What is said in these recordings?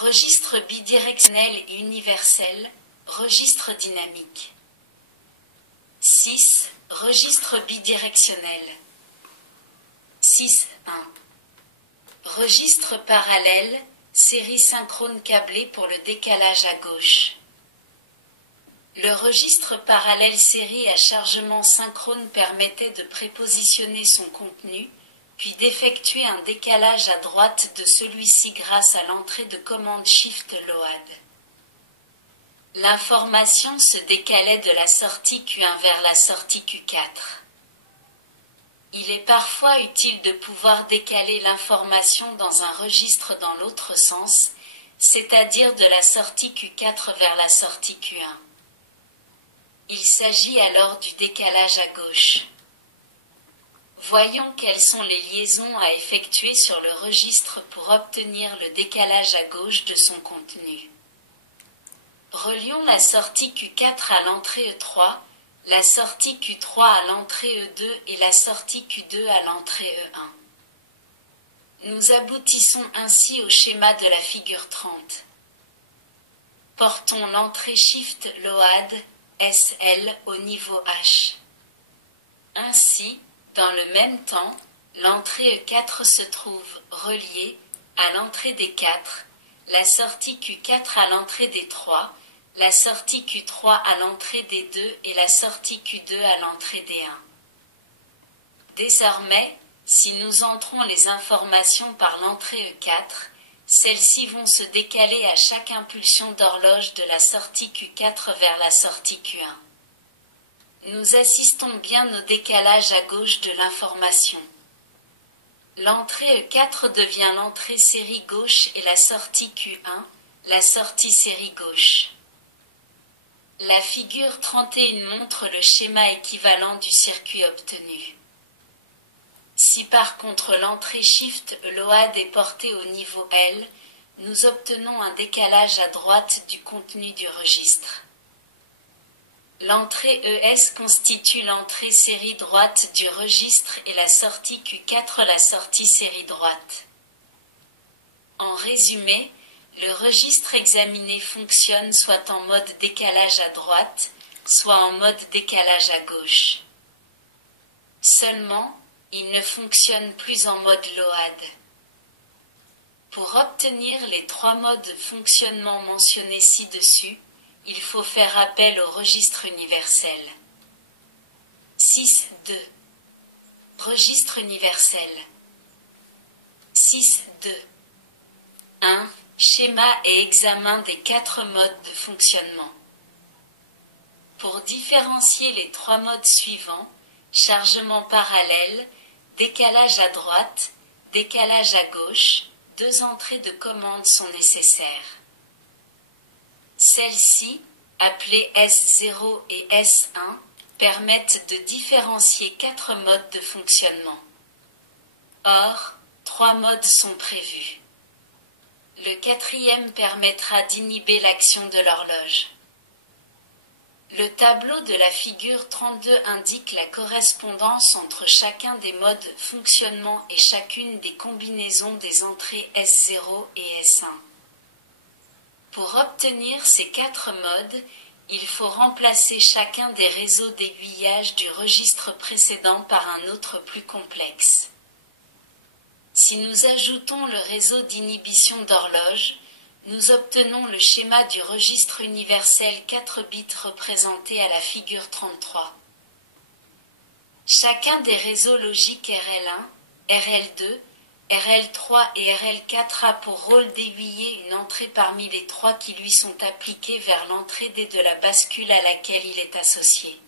Registre bidirectionnel et universel, registre dynamique. 6. Registre bidirectionnel. 6.1. Registre parallèle, série synchrone câblée pour le décalage à gauche. Le registre parallèle série à chargement synchrone permettait de prépositionner son contenu, puis d'effectuer un décalage à droite de celui-ci grâce à l'entrée de commande Shift-Load. L'information se décalait de la sortie Q1 vers la sortie Q4. Il est parfois utile de pouvoir décaler l'information dans un registre dans l'autre sens, c'est-à-dire de la sortie Q4 vers la sortie Q1. Il s'agit alors du décalage à gauche. Voyons quelles sont les liaisons à effectuer sur le registre pour obtenir le décalage à gauche de son contenu. Relions la sortie Q4 à l'entrée E3, la sortie Q3 à l'entrée E2 et la sortie Q2 à l'entrée E1. Nous aboutissons ainsi au schéma de la figure 30. Portons l'entrée Shift-Load, SL, au niveau H. Ainsi, dans le même temps, l'entrée E4 se trouve reliée à l'entrée D4, la sortie Q4 à l'entrée D3, la sortie Q3 à l'entrée D2 et la sortie Q2 à l'entrée D1. Désormais, si nous entrons les informations par l'entrée E4, celles-ci vont se décaler à chaque impulsion d'horloge de la sortie Q4 vers la sortie Q1. Nous assistons bien au décalage à gauche de l'information. L'entrée E4 devient l'entrée série gauche et la sortie Q1, la sortie série gauche. La figure 31 montre le schéma équivalent du circuit obtenu. Si par contre l'entrée Shift-Load est portée au niveau L, nous obtenons un décalage à droite du contenu du registre. L'entrée ES constitue l'entrée série droite du registre et la sortie Q4 la sortie série droite. En résumé, le registre examiné fonctionne soit en mode décalage à droite, soit en mode décalage à gauche. Seulement, il ne fonctionne plus en mode load. Pour obtenir les trois modes de fonctionnement mentionnés ci-dessus, il faut faire appel au registre universel. 6.2. Registre universel. 6.2. 1. Schéma et examen des quatre modes de fonctionnement. Pour différencier les trois modes suivants, chargement parallèle, décalage à droite, décalage à gauche, deux entrées de commande sont nécessaires. Celles-ci, appelées S0 et S1, permettent de différencier quatre modes de fonctionnement. Or, trois modes sont prévus. Le quatrième permettra d'inhiber l'action de l'horloge. Le tableau de la figure 32 indique la correspondance entre chacun des modes de fonctionnement et chacune des combinaisons des entrées S0 et S1. Pour obtenir ces quatre modes, il faut remplacer chacun des réseaux d'aiguillage du registre précédent par un autre plus complexe. Si nous ajoutons le réseau d'inhibition d'horloge, nous obtenons le schéma du registre universel 4 bits représenté à la figure 33. Chacun des réseaux logiques RL1, RL2, RL3 et RL4 a pour rôle d'aiguiller une entrée parmi les trois qui lui sont appliquées vers l'entrée D de la bascule à laquelle il est associé.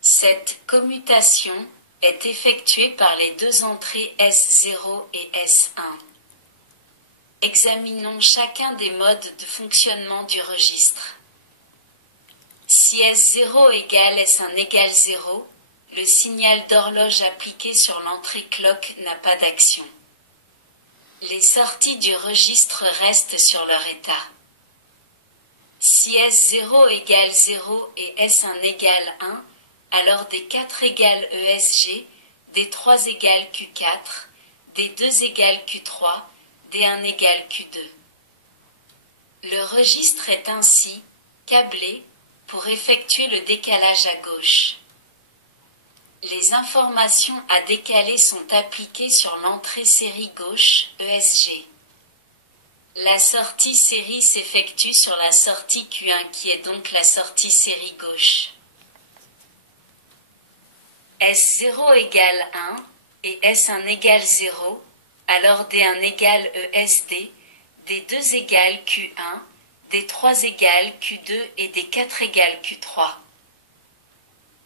Cette commutation est effectuée par les deux entrées S0 et S1. Examinons chacun des modes de fonctionnement du registre. Si S0 égale S1 égale 0, le signal d'horloge appliqué sur l'entrée clock n'a pas d'action. Les sorties du registre restent sur leur état. Si S0 égale 0 et S1 égale 1, alors D4 égale ESG, D3 égale Q4, D2 égale Q3, D1 égale Q2. Le registre est ainsi câblé pour effectuer le décalage à gauche. Les informations à décaler sont appliquées sur l'entrée série gauche, ESG. La sortie série s'effectue sur la sortie Q1 qui est donc la sortie série gauche. S0 égale 1 et S1 égale 0, alors D1 égale ESD, D2 égale Q1, D3 égale Q2 et D4 égale Q3.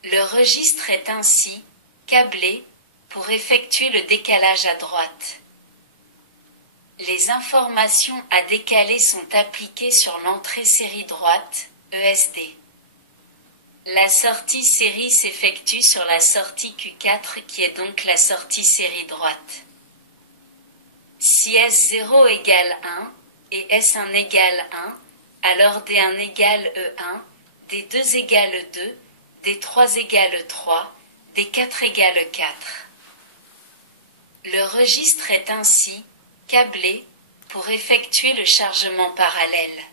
Le registre est ainsi câblé pour effectuer le décalage à droite. Les informations à décaler sont appliquées sur l'entrée série droite, ESD. La sortie série s'effectue sur la sortie Q4 qui est donc la sortie série droite. Si S0 égale 1 et S1 égale 1, alors D1 égale E1, D2 égale 2, D3 égale 3, D4 égale 4. Le registre est ainsi câblé pour effectuer le chargement parallèle.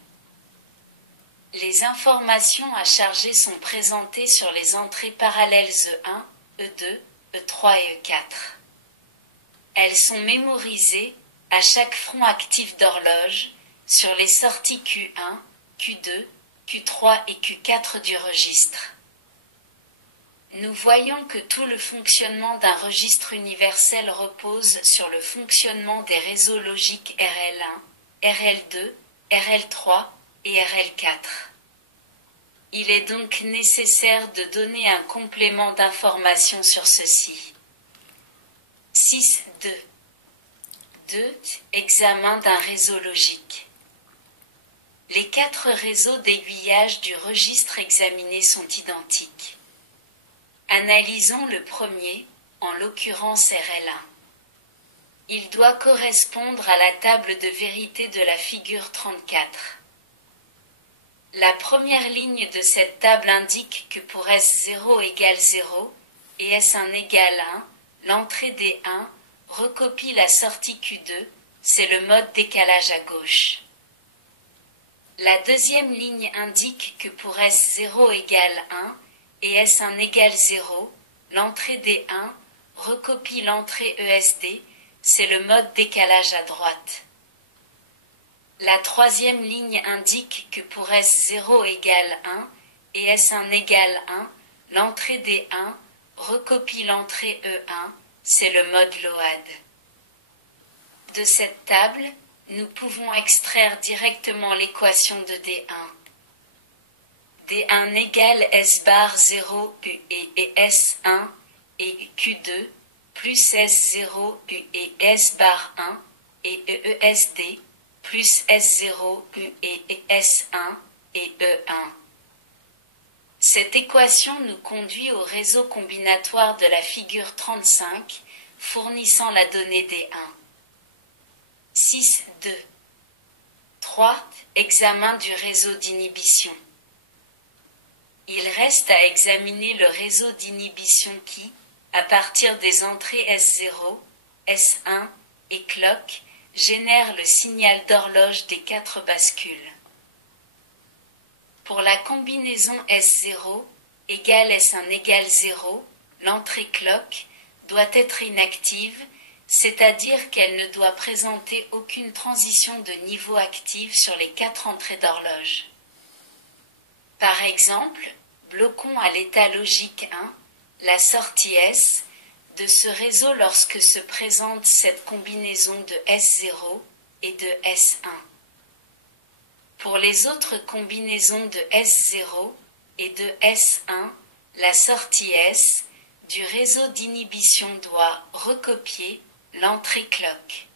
Les informations à charger sont présentées sur les entrées parallèles E1, E2, E3 et E4. Elles sont mémorisées à chaque front actif d'horloge sur les sorties Q1, Q2, Q3 et Q4 du registre. Nous voyons que tout le fonctionnement d'un registre universel repose sur le fonctionnement des réseaux logiques RL1, RL2, RL3 et RL4. Il est donc nécessaire de donner un complément d'information sur ceci. 6.2. 2. Examen d'un réseau logique. Les 4 réseaux d'aiguillage du registre examiné sont identiques. Analysons le premier, en l'occurrence RL1. Il doit correspondre à la table de vérité de la figure 34. La première ligne de cette table indique que pour S0 égale 0 et S1 égale 1, l'entrée D1 recopie la sortie Q2, c'est le mode décalage à gauche. La deuxième ligne indique que pour S0 égale 1 et S1 égale 0, l'entrée D1 recopie l'entrée ESD, c'est le mode décalage à droite. La troisième ligne indique que pour S0 égale 1 et S1 égale 1, l'entrée D1 recopie l'entrée E1, c'est le mode LOAD. De cette table, nous pouvons extraire directement l'équation de D1. D1 égale S bar 0 U et S1 et Q2 plus S0 U et S bar 1 et EESD plus S0 U et S1 et E1. Cette équation nous conduit au réseau combinatoire de la figure 35, fournissant la donnée D1. 6.2. 3. Examen du réseau d'inhibition. Il reste à examiner le réseau d'inhibition qui, à partir des entrées S0, S1 et clock, génère le signal d'horloge des 4 bascules. Pour la combinaison S0 égale S1 égale 0, l'entrée clock doit être inactive, c'est-à-dire qu'elle ne doit présenter aucune transition de niveau active sur les 4 entrées d'horloge. Par exemple, bloquons à l'état logique 1 la sortie S de ce réseau lorsque se présente cette combinaison de S0 et de S1. Pour les autres combinaisons de S0 et de S1, la sortie S du réseau d'inhibition doit recopier l'entrée clock.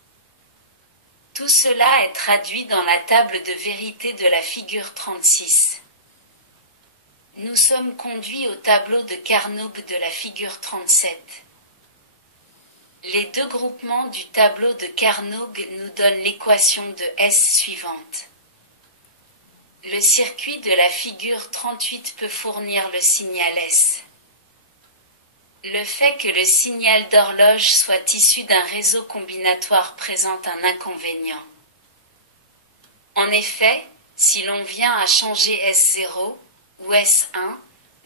Tout cela est traduit dans la table de vérité de la figure 36. Nous sommes conduits au tableau de Carnot de la figure 37. Les deux groupements du tableau de Carnot nous donnent l'équation de S suivante. Le circuit de la figure 38 peut fournir le signal S. Le fait que le signal d'horloge soit issu d'un réseau combinatoire présente un inconvénient. En effet, si l'on vient à changer S0 ou S1,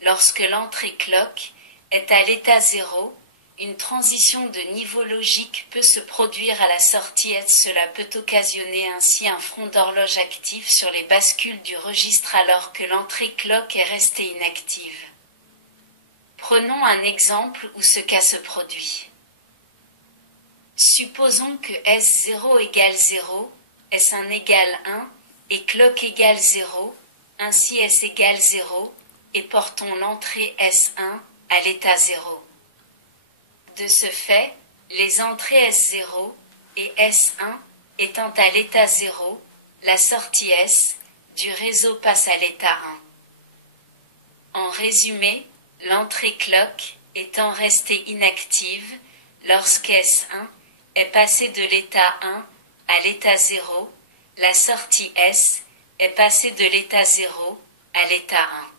lorsque l'entrée clock est à l'état 0, une transition de niveau logique peut se produire à la sortie S. Cela peut occasionner ainsi un front d'horloge actif sur les bascules du registre alors que l'entrée clock est restée inactive. Prenons un exemple où ce cas se produit. Supposons que S0 égale 0, S1 égale 1 et clock égale 0, ainsi S égale 0, et portons l'entrée S1 à l'état 0. De ce fait, les entrées S0 et S1 étant à l'état 0, la sortie S du réseau passe à l'état 1. En résumé, l'entrée clock étant restée inactive, lorsque S1 est passé de l'état 1 à l'état 0, la sortie S est passée de l'état 0 à l'état 1.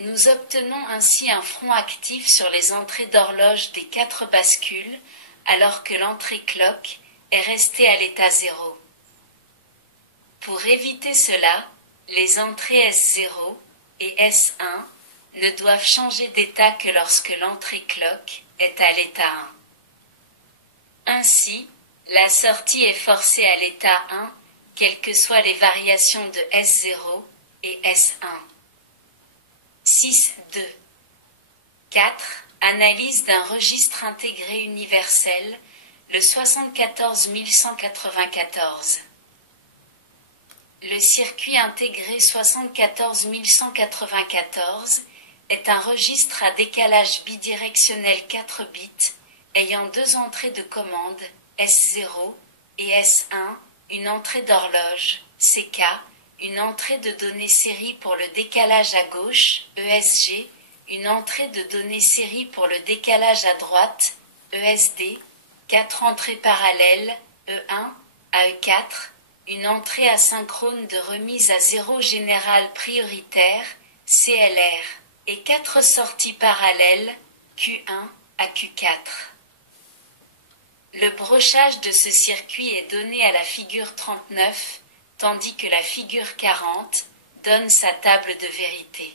Nous obtenons ainsi un front actif sur les entrées d'horloge des 4 bascules, alors que l'entrée clock est restée à l'état 0. Pour éviter cela, les entrées S0 et S1 ne doivent changer d'état que lorsque l'entrée clock est à l'état 1. Ainsi, la sortie est forcée à l'état 1, quelles que soient les variations de S0 et S1. 6.2. 4. Analyse d'un registre intégré universel, le 74194. Le circuit intégré 74194 est un registre à décalage bidirectionnel 4 bits, ayant 2 entrées de commande, S0 et S1, une entrée d'horloge, CK, une entrée de données série pour le décalage à gauche, ESG, une entrée de données série pour le décalage à droite, ESD, 4 entrées parallèles, E1 à E4, une entrée asynchrone de remise à zéro générale prioritaire, CLR, et 4 sorties parallèles, Q1 à Q4. Le brochage de ce circuit est donné à la figure 39, tandis que la figure 40 donne sa table de vérité.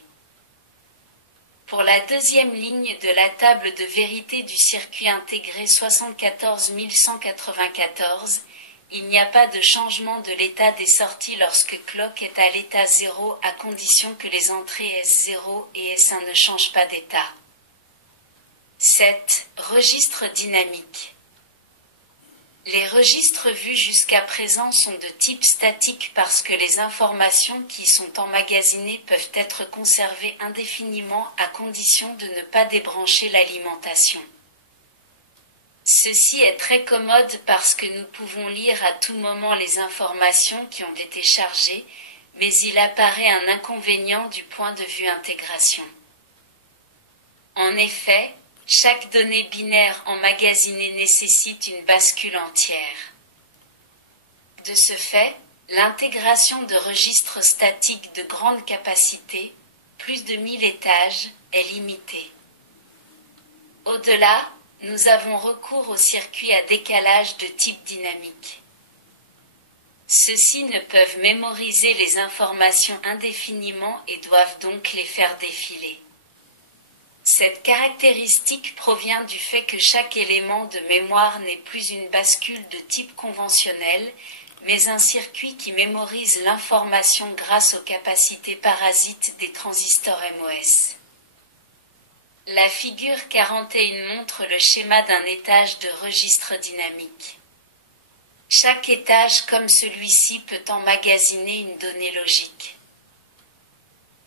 Pour la deuxième ligne de la table de vérité du circuit intégré 74194, il n'y a pas de changement de l'état des sorties lorsque clock est à l'état 0 à condition que les entrées S0 et S1 ne changent pas d'état. 7. Registre dynamique. Les registres vus jusqu'à présent sont de type statique parce que les informations qui y sont emmagasinées peuvent être conservées indéfiniment à condition de ne pas débrancher l'alimentation. Ceci est très commode parce que nous pouvons lire à tout moment les informations qui ont été chargées, mais il apparaît un inconvénient du point de vue intégration. En effet, chaque donnée binaire emmagasinée nécessite une bascule entière. De ce fait, l'intégration de registres statiques de grande capacité, plus de 1000 étages, est limitée. Au-delà, nous avons recours aux circuits à décalage de type dynamique. Ceux-ci ne peuvent mémoriser les informations indéfiniment et doivent donc les faire défiler. Cette caractéristique provient du fait que chaque élément de mémoire n'est plus une bascule de type conventionnel, mais un circuit qui mémorise l'information grâce aux capacités parasites des transistors MOS. La figure 41 montre le schéma d'un étage de registre dynamique. Chaque étage comme celui-ci peut emmagasiner une donnée logique.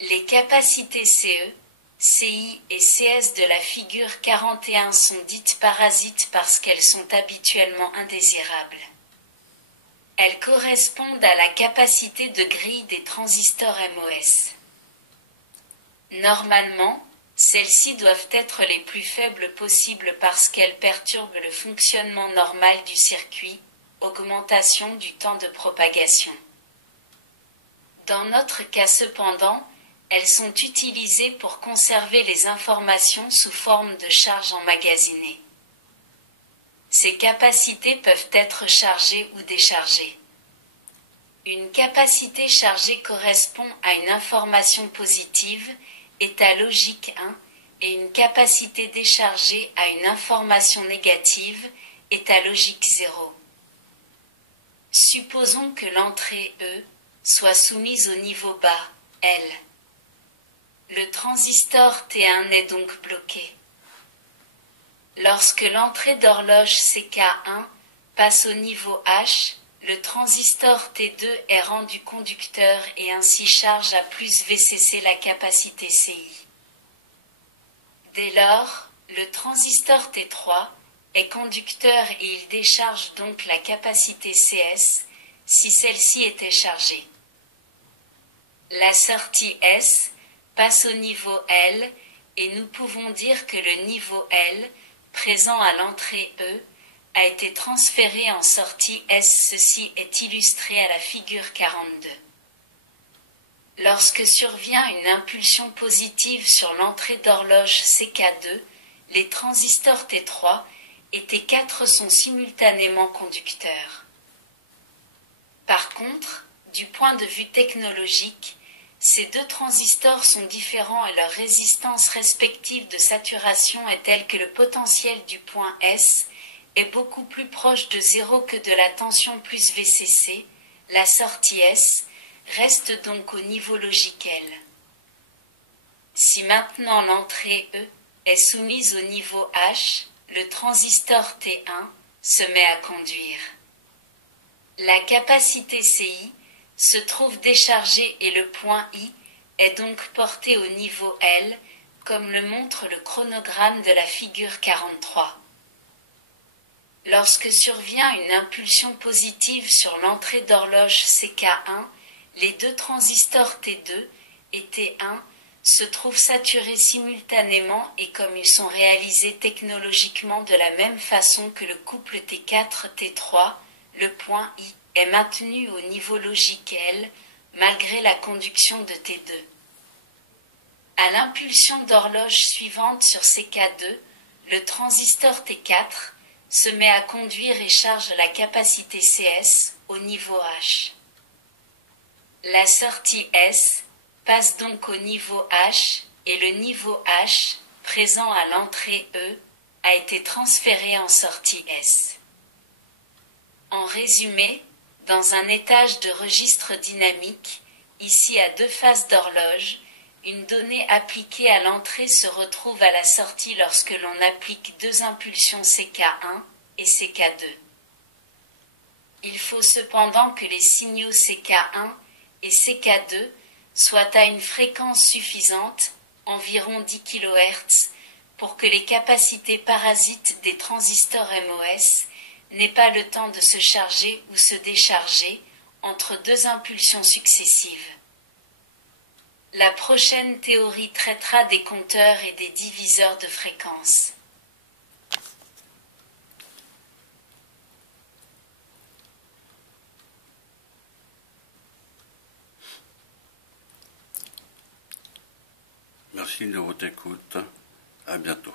Les capacités CE, CI et CS de la figure 41 sont dites parasites parce qu'elles sont habituellement indésirables. Elles correspondent à la capacité de grille des transistors MOS. Normalement, celles-ci doivent être les plus faibles possibles parce qu'elles perturbent le fonctionnement normal du circuit, augmentation du temps de propagation. Dans notre cas cependant, elles sont utilisées pour conserver les informations sous forme de charge emmagasinée. Ces capacités peuvent être chargées ou déchargées. Une capacité chargée correspond à une information positive, état logique 1, et une capacité déchargée à une information négative, état logique 0. Supposons que l'entrée E soit soumise au niveau bas, L. Le transistor T1 est donc bloqué. Lorsque l'entrée d'horloge CK1 passe au niveau H, le transistor T2 est rendu conducteur et ainsi charge à plus VCC la capacité CI. Dès lors, le transistor T3 est conducteur et il décharge donc la capacité CS si celle-ci était chargée. La sortie S passe au niveau L et nous pouvons dire que le niveau L, présent à l'entrée E, a été transféré en sortie S. Ceci est illustré à la figure 42. Lorsque survient une impulsion positive sur l'entrée d'horloge CK2, les transistors T3 et T4 sont simultanément conducteurs. Par contre, du point de vue technologique, ces deux transistors sont différents et leur résistance respective de saturation est telle que le potentiel du point S est beaucoup plus proche de 0 que de la tension plus VCC, la sortie S reste donc au niveau logique L. Si maintenant l'entrée E est soumise au niveau H, le transistor T1 se met à conduire. La capacité CI se trouve déchargée et le point I est donc porté au niveau L, comme le montre le chronogramme de la figure 43. Lorsque survient une impulsion positive sur l'entrée d'horloge CK1, les deux transistors T2 et T1 se trouvent saturés simultanément et comme ils sont réalisés technologiquement de la même façon que le couple T4-T3, le point I est maintenu au niveau logique L, malgré la conduction de T2. À l'impulsion d'horloge suivante sur CK2, le transistor T4 se met à conduire et charge la capacité CS au niveau H. La sortie S passe donc au niveau H et le niveau H, présent à l'entrée E, a été transféré en sortie S. En résumé, dans un étage de registre dynamique, ici à deux phases d'horloge, une donnée appliquée à l'entrée se retrouve à la sortie lorsque l'on applique deux impulsions CK1 et CK2. Il faut cependant que les signaux CK1 et CK2 soient à une fréquence suffisante, environ 10 kHz, pour que les capacités parasites des transistors MOS n'aient pas le temps de se charger ou se décharger entre deux impulsions successives. La prochaine théorie traitera des compteurs et des diviseurs de fréquences. Merci de votre écoute. À bientôt.